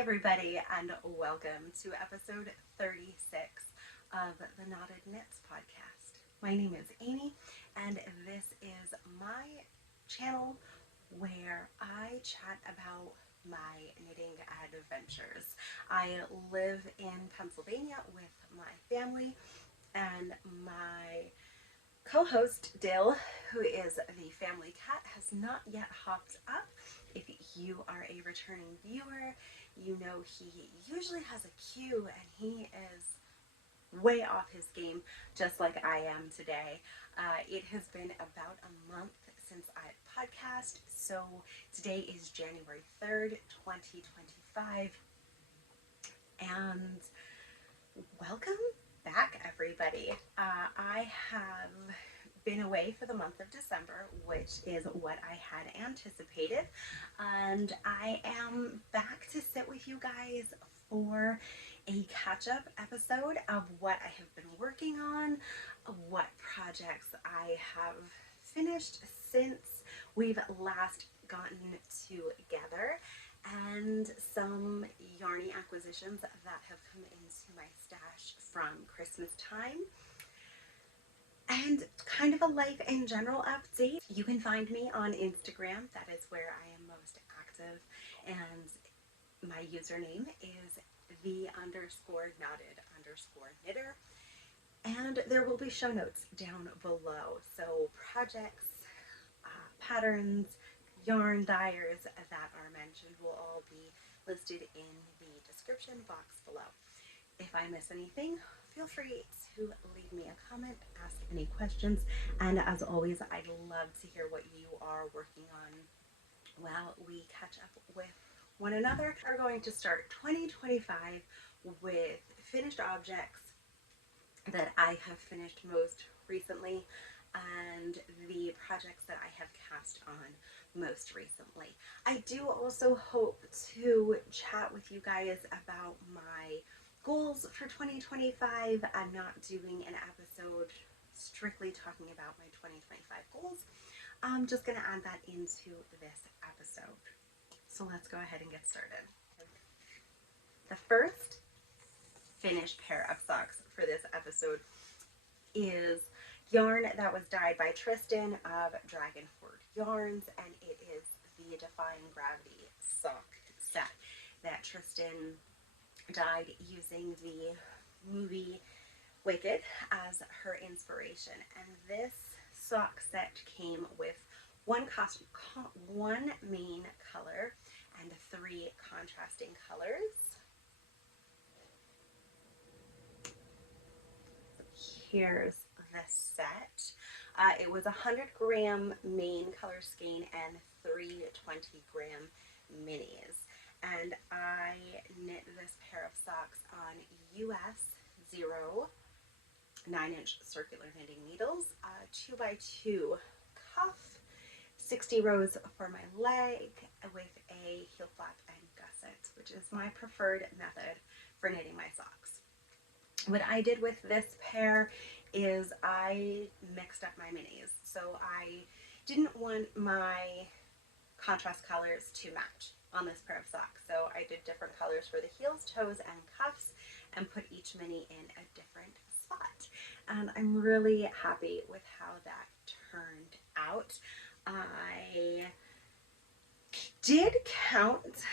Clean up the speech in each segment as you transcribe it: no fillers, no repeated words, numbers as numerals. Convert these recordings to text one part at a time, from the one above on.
everybody, and welcome to episode 36 of the Knotted Knits podcast. My name is Amy, and this is my channel where I chat about my knitting adventures. I live in Pennsylvania with my family, and my co-host Dill, who is the family cat, has not yet hopped up. If you are a returning viewer, you know he usually has a cue and he is way off his game, just like I am today. It has been about a month since I podcast, so today is January 3rd, 2025, and welcome back, everybody. I have been away for the month of December, which is what I had anticipated, and I am back to sit with you guys for a catch-up episode of what I have been working on, what projects I have finished since we've last gotten together, and some yarny acquisitions that have come into my stash from Christmas time, and kind of a life in general update. You can find me on Instagram. That is where I am most active, and my username is _knotted_knitter, and there will be show notes down below. So projects, patterns, yarn dyers that are mentioned will all be listed in the description box below. If I miss anything, feel free to leave me a comment, ask any questions, and as always, I'd love to hear what you are working on while we catch up with one another. We're going to start 2025 with finished objects that I have finished most recently and the projects that I have cast on most recently. I do also hope to chat with you guys about my goals for 2025. I'm not doing an episode strictly talking about my 2025 goals. I'm just going to add that into this episode. So let's go ahead and get started. The first finished pair of socks for this episode is yarn that was dyed by Tristan of Dragonhoard Yarns, and it is the Defying Gravity sock set that Tristan dyed using the movie Wicked as her inspiration. And this sock set came with one main color and 3 contrasting colors. Here's the set. It was 100-gram main color skein and 3 20-gram minis. And I knit this pair of socks on US 0 9-inch circular knitting needles, 2x2 cuff, 60 rows for my leg with a heel flap and gusset, which is my preferred method for knitting my socks. What I did with this pair is I mixed up my minis. So I didn't want my contrast colors to match on this pair of socks. So I did different colors for the heels, toes, and cuffs and put each mini in a different spot. And I'm really happy with how that turned out. I did count,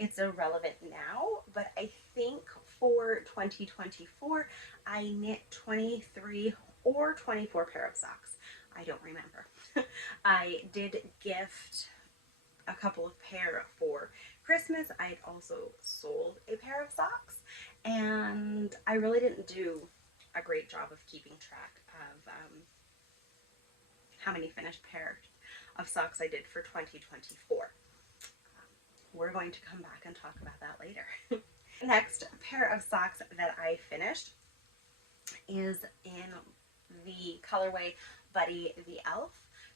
it's irrelevant now, but I think for 2024 I knit 23 or 24 pair of socks. I don't remember. I did gift a couple of pair for Christmas. I had also sold a pair of socks, and I really didn't do a great job of keeping track of how many finished pairs of socks I did for 2024. We're going to come back and talk about that later. Next pair of socks that I finished is in the colorway Buddy the Elf,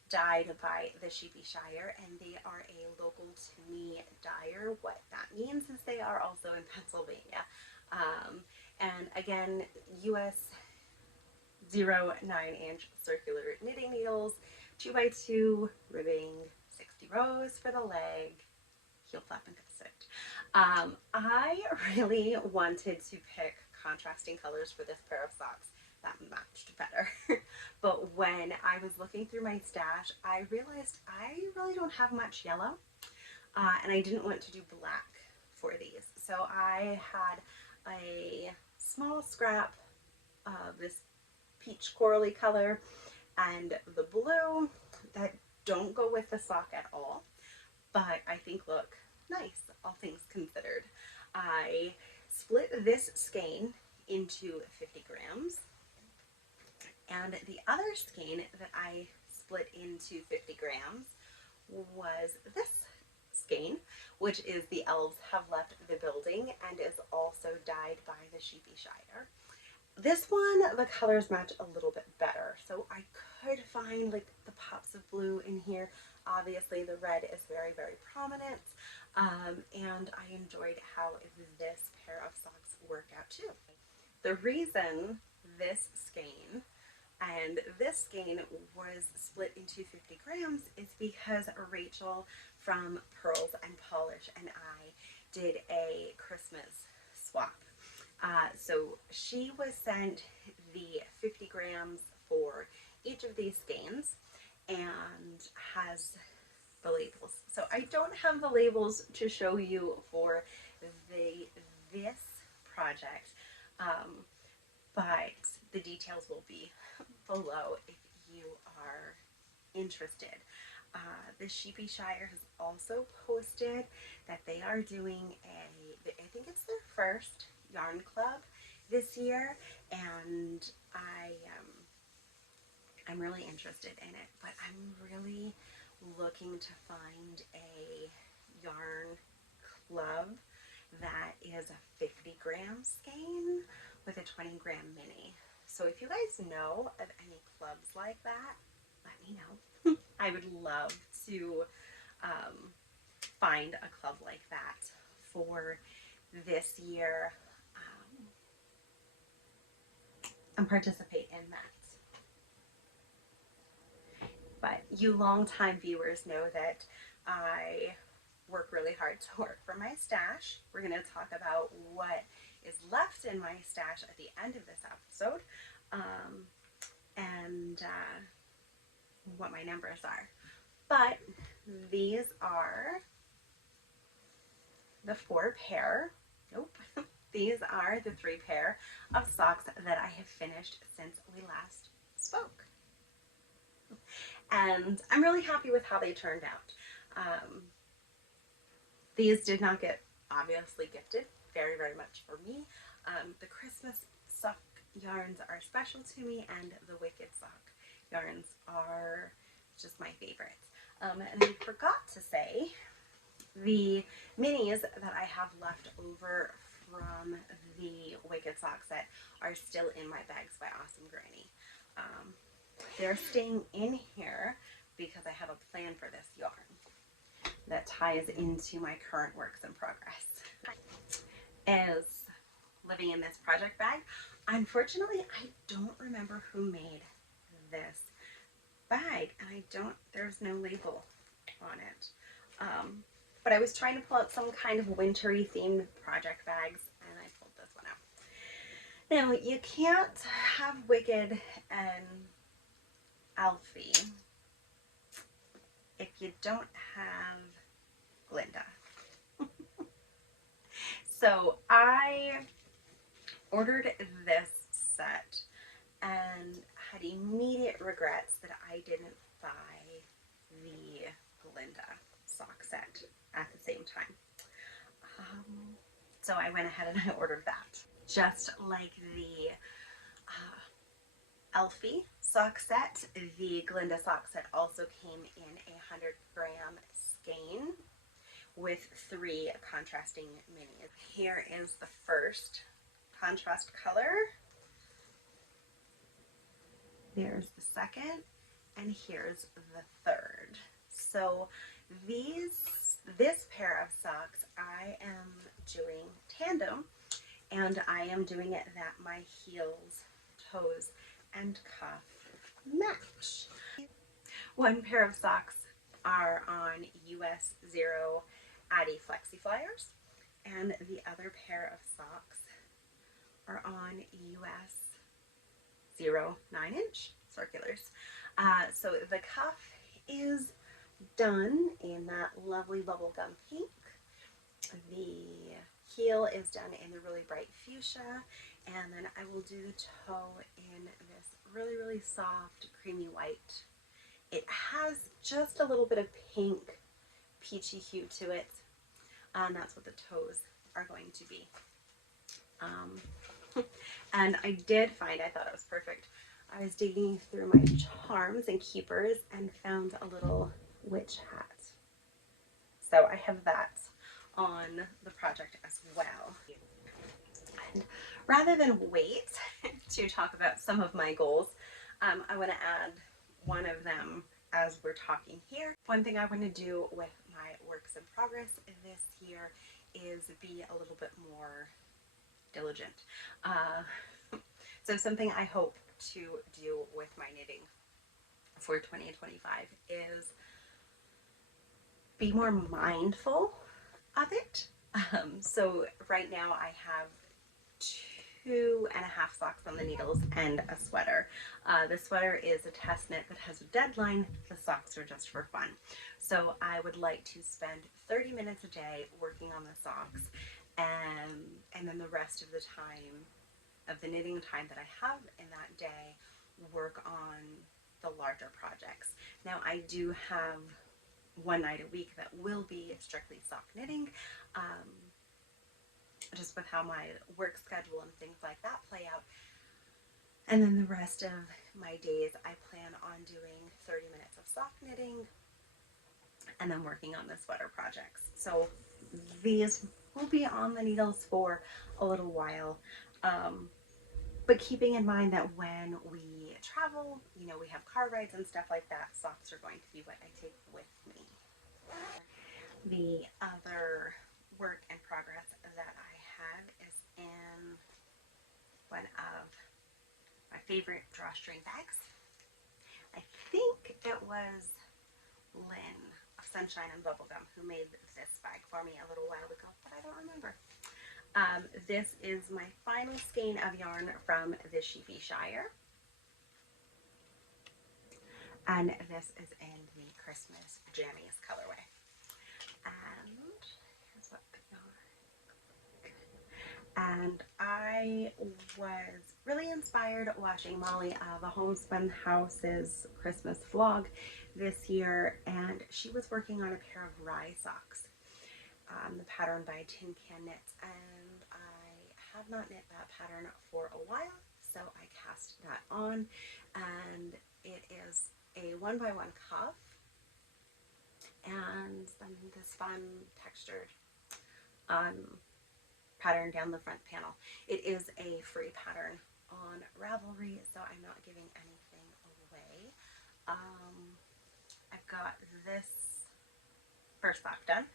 dyed by the Sheepyshire, and they are a local to me dyer. What that means is they are also in Pennsylvania. And again, US 0 9-inch circular knitting needles, 2x2 ribbing, 60 rows for the leg, heel flap and gusset. I really wanted to pick contrasting colors for this pair of socks that matched better. But when I was looking through my stash, I realized I really don't have much yellow, and I didn't want to do black for these. So I had a small scrap of this peach corally color and the blue that don't go with the sock at all, but I think look nice, all things considered. I split this skein into 50 grams, and the other skein that I split into 50 grams was this skein, which is the Elves Have Left the Building and is also dyed by the Sheepyshire. This one, the colors match a little bit better, so I could find like the pops of blue in here. Obviously the red is very, very prominent, and I enjoyed how this pair of socks work out too. The reason this skein and this skein was split into 50 grams is because Rachel from Pearls and Polish and I did a Christmas swap. So she was sent the 50 grams for each of these skeins and has the labels. So I don't have the labels to show you for this project, but the details will be below if you are interested. The Sheepyshire has also posted that they are doing I think it's their first yarn club this year, and I'm really interested in it, but I'm really looking to find a yarn club that is a 50 gram skein with a 20 gram mini. So if you guys know of any clubs like that, let me know. I would love to find a club like that for this year, and participate in that. But you longtime viewers know that I work really hard to work for my stash. We're going to talk about what is left in my stash at the end of this episode, and what my numbers are. But these are the 4 pair, nope, these are the 3 pair of socks that I have finished since we last spoke. And I'm really happy with how they turned out. These did not get obviously gifted, very, very much for me. The Christmas sock yarns are special to me, and the Wicked sock yarns are just my favorites. And I forgot to say, the minis that I have left over from the Wicked sock set are still in my bags by Awesome Granny. They're staying in here because I have a plan for this yarn that ties into my current works in progress. Is living in this project bag. Unfortunately, I don't remember who made this bag, and there's no label on it. But I was trying to pull out some kind of wintry themed project bags, and I pulled this one out. Now, you can't have Wicked and Alfie if you don't have Glinda. So I ordered this set and had immediate regrets that I didn't buy the Glinda sock set at the same time. So I went ahead and I ordered that. Just like the Elfie sock set, the Glinda sock set also came in a 100 gram skein with 3 contrasting minis. Here is the first contrast color. There's the second, and here's the third. So this pair of socks I am doing tandem, and I am doing it that my heels, toes, and cuff match. One pair of socks are on US 0 Addy Flexi Flyers, and the other pair of socks are on US 0.9" circulars. So the cuff is done in that lovely bubblegum pink. The heel is done in the really bright fuchsia, and then I will do the toe in this really, really soft creamy white. It has just a little bit of pink peachy hue to it, and that's what the toes are going to be. And I did find, I thought it was perfect, I was digging through my charms and keepers and found a little witch hat. So I have that on the project as well. And rather than wait to talk about some of my goals, I want to add one of them as we're talking here. One thing I want to do with my works in progress this year is be a little bit more diligent. So something I hope to do with my knitting for 2025 is be more mindful of it. So right now I have 2.5 socks on the needles and a sweater. The sweater is a test knit that has a deadline. The socks are just for fun. So I would like to spend 30 minutes a day working on the socks, and then the rest of the time, of the knitting time that I have in that day, work on the larger projects. Now I do have one night a week that will be strictly sock knitting, just with how my work schedule and things like that play out. And then the rest of my days I plan on doing 30 minutes of sock knitting and then working on the sweater projects. So these will be on the needles for a little while. But keeping in mind that when we travel, you know, we have car rides and stuff like that, socks are going to be what I take with me. The other work in progress that I have is in one of my favorite drawstring bags. I think it was Lynn of Sunshine and Bubblegum who made this bag for me a little while ago, but I don't remember. This is my final skein of yarn from the Sheepyshire, and this is in the Christmas Jammies colorway. And here's what the yarn. And I was really inspired watching Molly of the Homespun House's Christmas vlog this year, and she was working on a pair of rye socks, the pattern by Tin Can Knits, and I have not knit that pattern for a while, so I cast that on, and it is a 1x1 cuff and then this fun textured pattern down the front panel. It is a free pattern on Ravelry, so I'm not giving anything away. I've got this first sock done,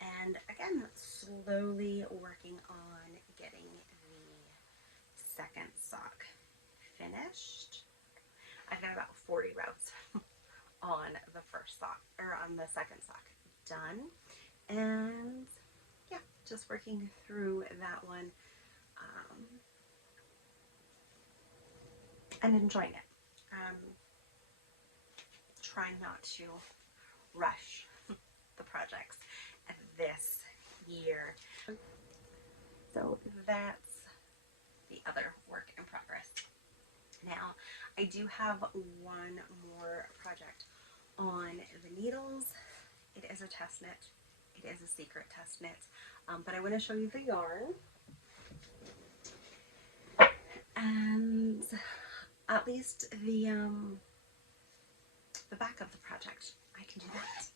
and again, slowly working on getting the second sock finished. I've got about 40 rows on the first sock, or on the second sock done, and yeah, just working through that one, and enjoying it. Trying not to rush the projects this year. So that's the other work in progress. Now, I do have one more project on the needles. It is a test knit. It is a secret test knit, but I want to show you the yarn. And at least the back of the project, I can do that.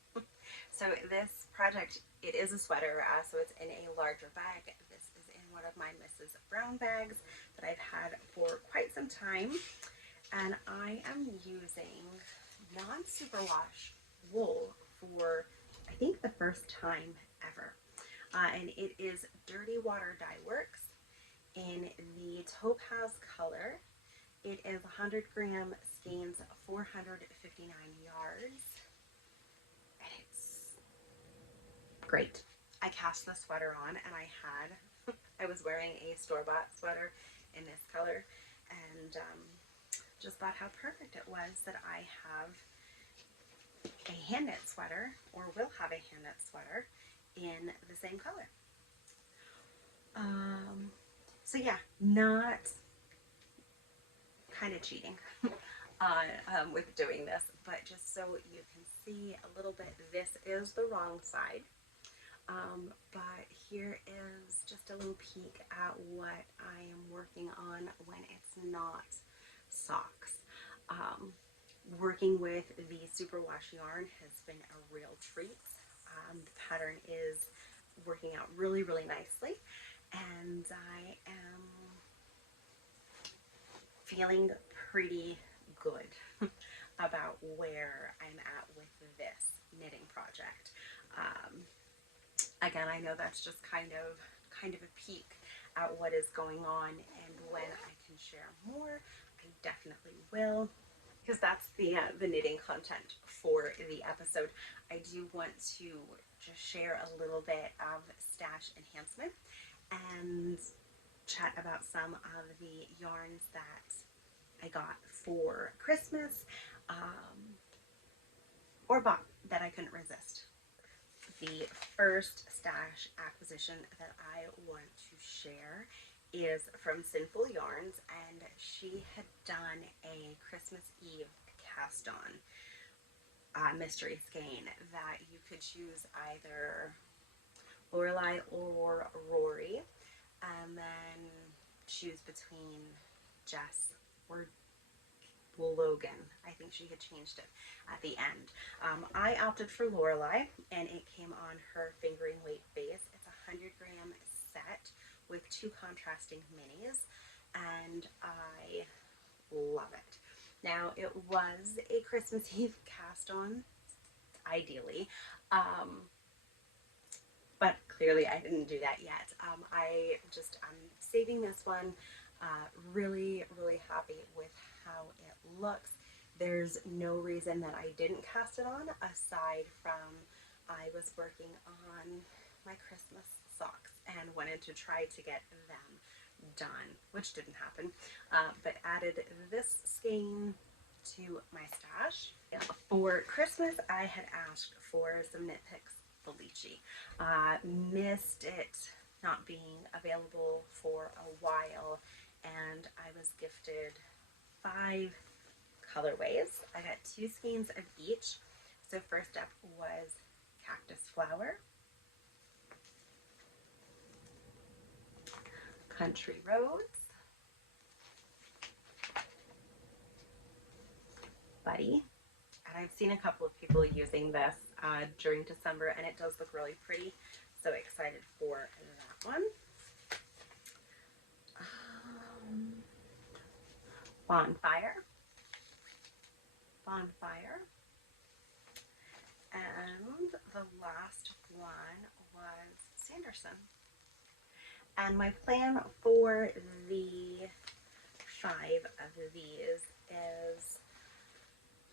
So this project, it is a sweater, so it's in a larger bag. This is in one of my Mrs. Brown bags that I've had for quite some time, and I am using non-superwash wool for, I think, the first time ever, and it is Dirty Water Dyeworks in the topaz color. It is 100 gram skeins, 459 yards, and it's great. I cast the sweater on, and I was wearing a store-bought sweater in this color, and just thought how perfect it was that I have a hand knit sweater, or will have a hand knit sweater, in the same color. So yeah, not kind of cheating with doing this, but just so you can see a little bit, this is the wrong side. But here is just a little peek at what I am working on when it's not socks. Working with the superwash yarn has been a real treat. The pattern is working out really, really nicely, and I am feeling pretty good about where I'm at with this knitting project. Again, I know that's just kind of a peek at what is going on, and when I can share more, I definitely will, because that's the knitting content for the episode. I do want to just share a little bit of stash enhancement and chat about some of the yarns that I got for Christmas, or bought that I couldn't resist. The first stash acquisition that I want to share is from Sinful Yarns, and she had done a Christmas Eve cast on mystery skein that you could choose either Lorelei or Rory, and then choose between Jess or Logan. I think she had changed it at the end. I opted for Lorelei, and it came on her fingering weight base. It's a 100-gram set with 2 contrasting minis, and I love it. Now, it was a Christmas Eve cast on, ideally, but clearly I didn't do that yet. I'm saving this one. Really, really happy with how it looks. There's no reason that I didn't cast it on, aside from I was working on my Christmas socks and wanted to try to get them done, which didn't happen, but added this skein to my stash. For Christmas, I had asked for some Knit Picks Felici. Missed it not being available for a while, and I was gifted 5 colorways. I got 2 skeins of each. So first up was Cactus Flower, Country Roads, Buddy. And I've seen a couple of people using this during December, and it does look really pretty. So excited for that one. Bonfire, and the last one was Sanderson. And my plan for the 5 of these is,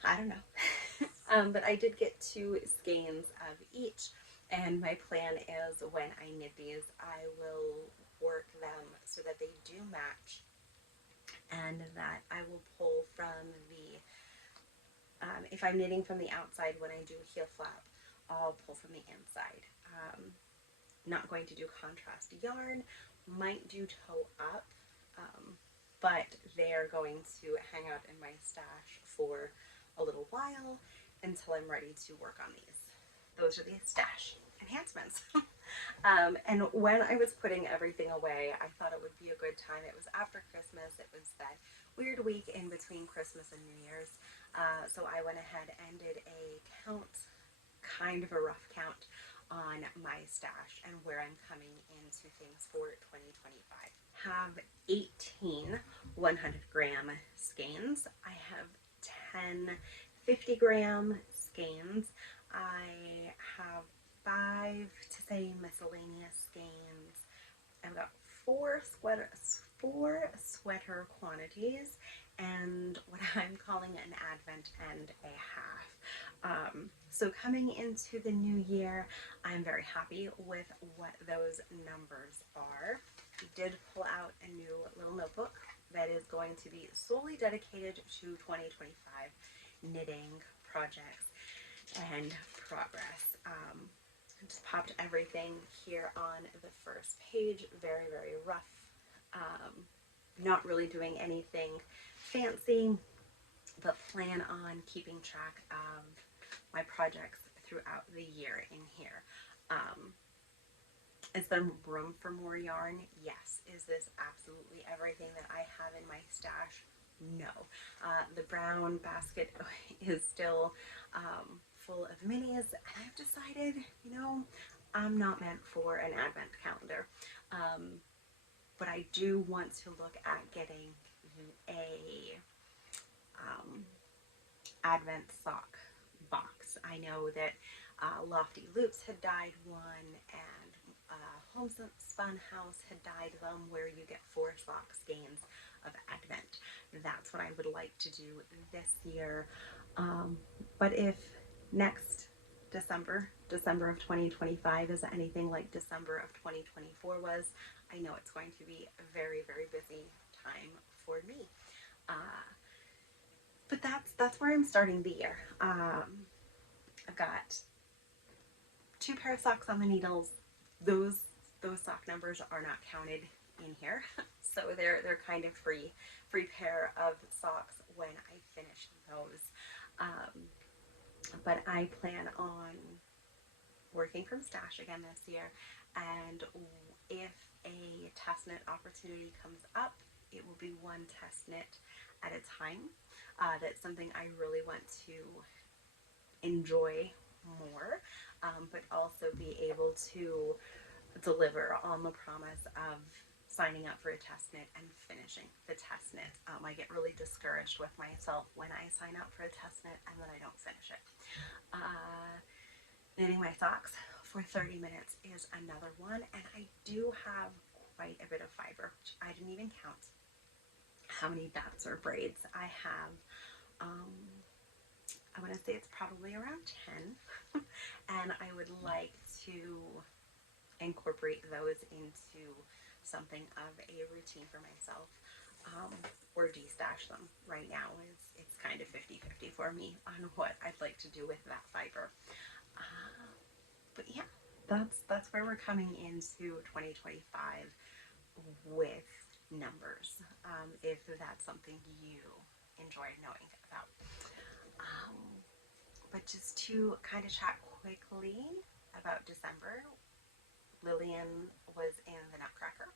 I don't know, but I did get 2 skeins of each, and my plan is when I knit these, I will work them so that they do match, and that I will pull from the, if I'm knitting from the outside when I do heel flap, I'll pull from the inside. Not going to do contrast yarn, might do toe up, but they are going to hang out in my stash for a little while until I'm ready to work on these. Those are the stash enhancements. And when I was putting everything away, I thought it would be a good time. It was after Christmas. It was that weird week in between Christmas and New Year's. So I went ahead and did a count, kind of a rough count, on my stash and where I'm coming into things for 2025. Have 18 100-gram skeins. I have 10 50-gram skeins. I have 5 to say miscellaneous skeins. I've got 4 sweater quantities and what I'm calling an advent and a half. So coming into the new year, I'm very happy with what those numbers are. I did pull out a new little notebook that is going to be solely dedicated to 2025 knitting projects and progress. I just popped everything here on the first page, very, very rough. Not really doing anything fancy, but plan on keeping track of my projects throughout the year in here. Is there room for more yarn? Yes. Is this absolutely everything that I have in my stash? No. The brown basket is still full of minis, and I've decided, you know, I'm not meant for an advent calendar. But I do want to look at getting a advent sock box. I know that Lofty Loops had dyed one, and Homespun House had dyed them, where you get 4 sock skeins of advent. That's what I would like to do this year. But if next December of 2025 is anything like December of 2024 was, I know it's going to be a very, very busy time for me. But that's where I'm starting the year. I've got 2 pair of socks on the needles. Those sock numbers are not counted in here, so they're kind of free pair of socks when I finish those. But I plan on working from stash again this year, and if a test knit opportunity comes up, it will be one test knit at a time. That's something I really want to enjoy more, but also be able to deliver on the promise of signing up for a test knit and finishing the test knit. I get really discouraged with myself when I sign up for a test knit and then I don't finish it. Knitting my socks for 30 minutes is another one, and I do have quite a bit of fiber, which I didn't even count how many dots or braids I have. I want to say it's probably around 10, and I would like to incorporate those into something of a routine for myself, or de-stash them. Right now it's kind of 50-50 for me on what I'd like to do with that fiber. But yeah, that's where we're coming into 2025 with numbers, if that's something you enjoy knowing about. But just to kind of chat quickly about December, Lillian was in the Nutcracker.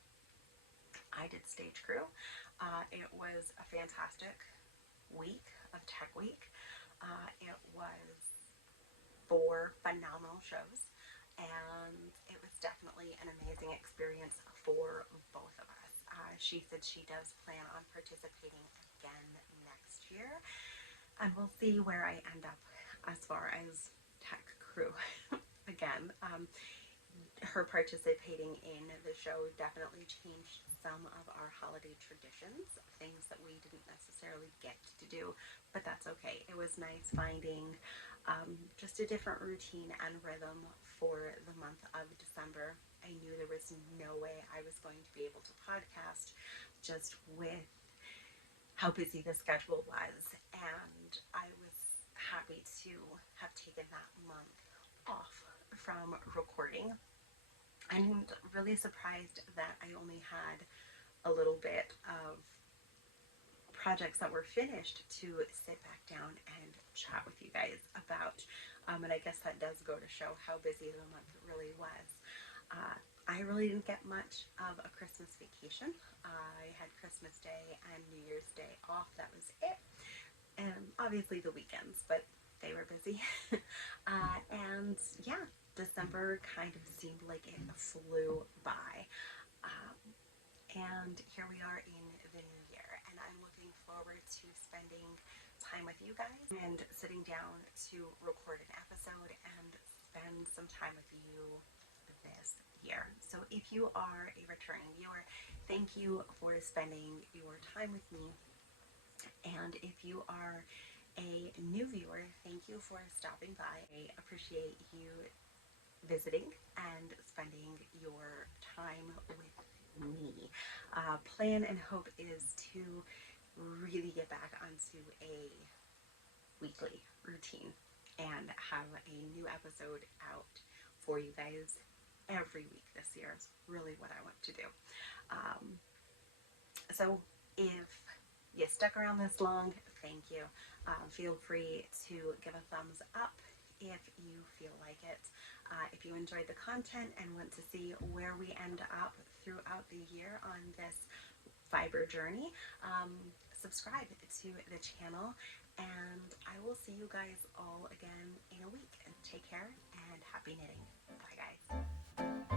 I did stage crew. It was a fantastic week of Tech Week. It was 4 phenomenal shows, and it was definitely an amazing experience for both of us. She said she does plan on participating again next year, and we'll see where I end up as far as Tech crew. Again, her participating in the show definitely changed some of our holiday traditions, things that we didn't necessarily get to do, but that's okay. It was nice finding just a different routine and rhythm for the month of December. I knew there was no way I was going to be able to podcast just with how busy the schedule was, and I was happy to have taken that month off from recording. I'm really surprised that I only had a little bit of projects that were finished to sit back down and chat with you guys about. And I guess that does go to show how busy the month really was. I really didn't get much of a Christmas vacation. I had Christmas Day and New Year's Day off. That was it. And obviously the weekends, but they were busy. And yeah, December kind of seemed like it flew by. And here we are in the new year, and I'm looking forward to spending time with you guys and sitting down to record an episode and spend some time with you this year. So if you are a returning viewer, thank you for spending your time with me. And if you are a new viewer, thank you for stopping by. I appreciate you visiting and spending your time with me. Plan and hope is to really get back onto a weekly routine and have a new episode out for you guys every week this year is really what I want to do. So if you stuck around this long, thank you. Feel free to give a thumbs up if you feel like it. If you enjoyed the content and want to see where we end up throughout the year on this fiber journey, subscribe to the channel, and I will see you guys all again in a week. And take care and happy knitting. Bye guys.